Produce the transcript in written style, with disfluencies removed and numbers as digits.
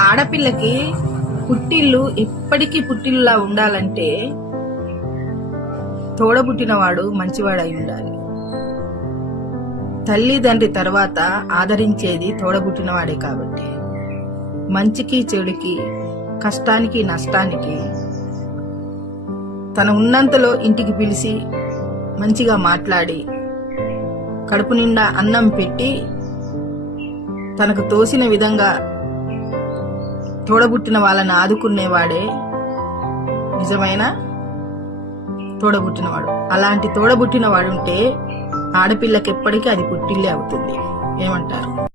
ఆడపిల్లకి పుట్టిల్లు ఎప్పటికీ పుట్టిల్లులా ఉండాలంటే తోడబుట్టినవాడు మంచివాడై ఉండాలి. తల్లిదండ్రి తర్వాత ఆదరించేది తోడబుట్టినవాడే కాబట్టి మంచికి చెడుకి కష్టానికి నష్టానికి తన ఉన్నంతలో ఇంటికి పిలిచి మంచిగా మాట్లాడి కడుపు నిండా అన్నం పెట్టి తనకు తోసిన విధంగా తోడబుట్టిన వాళ్ళని ఆదుకునేవాడే నిజమైన తోడబుట్టినవాడు. అలాంటి తోడబుట్టినవాడు ఉంటే ఆడపిల్లకి ఎప్పటికీ అది పుట్టిల్లే అవుతుంది. ఏమంటారు?